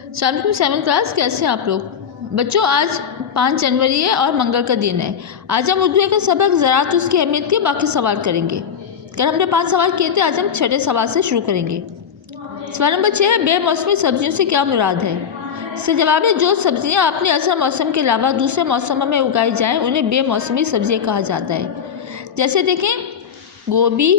السلام علیکم 7 کلاس، کیسے ہیں آپ لوگ بچوں؟ آج 5 جنوری ہے اور منگل کا دن ہے۔ آج ہم اردو کا سبق زراعت اس کی اہمیت کے باقی سوال کریں گے۔ کل ہم نے 5 سوال کیے تھے، آج ہم 6 سوال سے شروع کریں گے۔ سوال نمبر 6 ہے، بے موسمی سبزیوں سے کیا مراد ہے؟ اس کا جواب ہے جو سبزیاں اپنے اصل موسم کے علاوہ دوسرے موسموں میں اگائی جائیں انہیں بے موسمی سبزیاں کہا جاتا ہے۔ جیسے دیکھیں، گوبھی،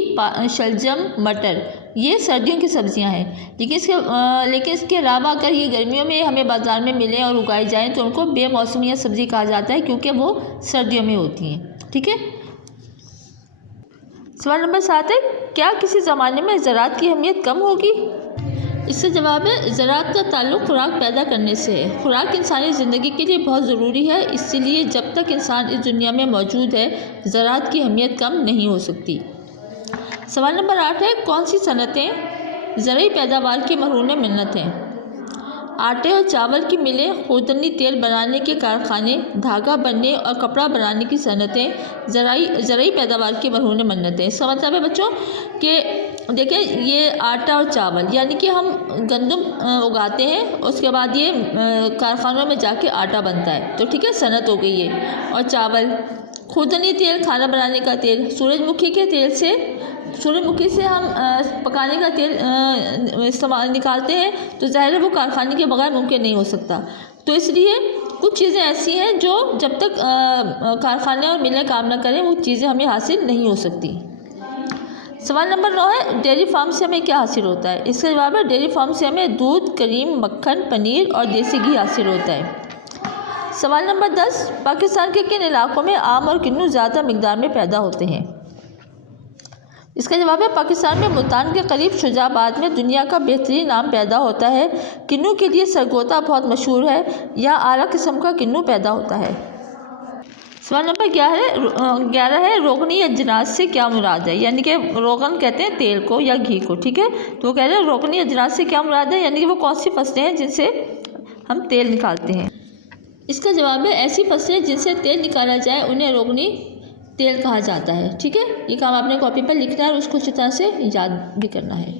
شلجم، مٹر، یہ سردیوں کی سبزیاں ہیں، لیکن اس کے علاوہ اگر یہ گرمیوں میں ہمیں بازار میں ملیں اور اگائی جائیں تو ان کو بے موسمی سبزی کہا جاتا ہے، کیونکہ وہ سردیوں میں ہوتی ہیں۔ ٹھیک ہے۔ سوال نمبر 7 ہے، کیا کسی زمانے میں زراعت کی اہمیت کم ہوگی؟ اس کا جواب ہے زراعت کا تعلق خوراک پیدا کرنے سے ہے۔ خوراک انسانی زندگی کے لیے بہت ضروری ہے، اس لیے جب تک انسان اس دنیا میں موجود ہے زراعت کی اہمیت کم نہیں ہو سکتی۔ سوال نمبر 8 ہے، کون سی صنعتیں زرعی پیداوار کی مرہون منت ہیں؟ آٹے اور چاول کی ملیں، خوردنی تیل بنانے کے کارخانے، دھاگا بننے اور کپڑا بنانے کی صنعتیں زرعی پیداوار کی مرہون منت ہیں۔ اس کا مطلب ہے بچوں کہ دیکھیں، یہ آٹا اور چاول یعنی کہ ہم گندم اگاتے ہیں، اس کے بعد یہ کارخانوں میں جا کے آٹا بنتا ہے، تو ٹھیک ہے، صنعت ہو گئی ہے۔ اور چاول، خوردنی تیل کھانا بنانے کا تیل، سورج مکھی سے ہم پکانے کا تیل استعمال نکالتے ہیں، تو ظاہر ہے وہ کارخانے کے بغیر ممکن نہیں ہو سکتا۔ تو اس لیے کچھ چیزیں ایسی ہیں جو جب تک کارخانے اور ملیں کام نہ کریں وہ چیزیں ہمیں حاصل نہیں ہو سکتی۔ سوال نمبر 9 ہے، ڈیری فارم سے ہمیں کیا حاصل ہوتا ہے؟ اس کا جواب ہے ڈیری فارم سے ہمیں دودھ، کریم، مکھن، پنیر اور دیسی گھی حاصل ہوتا ہے۔ سوال نمبر 10، پاکستان کے کن علاقوں میں آم اور کنو زیادہ مقدار میں پیدا ہوتے ہیں؟ اس کا جواب ہے پاکستان میں ملتان کے قریب شجاع آباد میں دنیا کا بہترین آم پیدا ہوتا ہے۔ کنو کے لیے سرگودا بہت مشہور ہے، یہاں اعلیٰ قسم کا کنو پیدا ہوتا ہے۔ سوال نمبر 11 ہے، روغنی اجناس سے کیا مراد ہے؟ یعنی کہ روغن کہتے ہیں تیل کو یا گھی کو، ٹھیک ہے، تو وہ کہہ رہے ہیں روغنی اجناس سے کیا مراد ہے، یعنی کہ وہ کون سی فصلیں ہیں جن سے ہم تیل نکالتے ہیں؟ اس کا جواب ہے ایسی فصلیں جن سے تیل نکالا جائے انہیں روغنی تیل کہا جاتا ہے۔ ٹھیک ہے، یہ کام آپ نے کاپی پر لکھنا ہے اور اس کو اچھی طرح سے یاد بھی کرنا ہے۔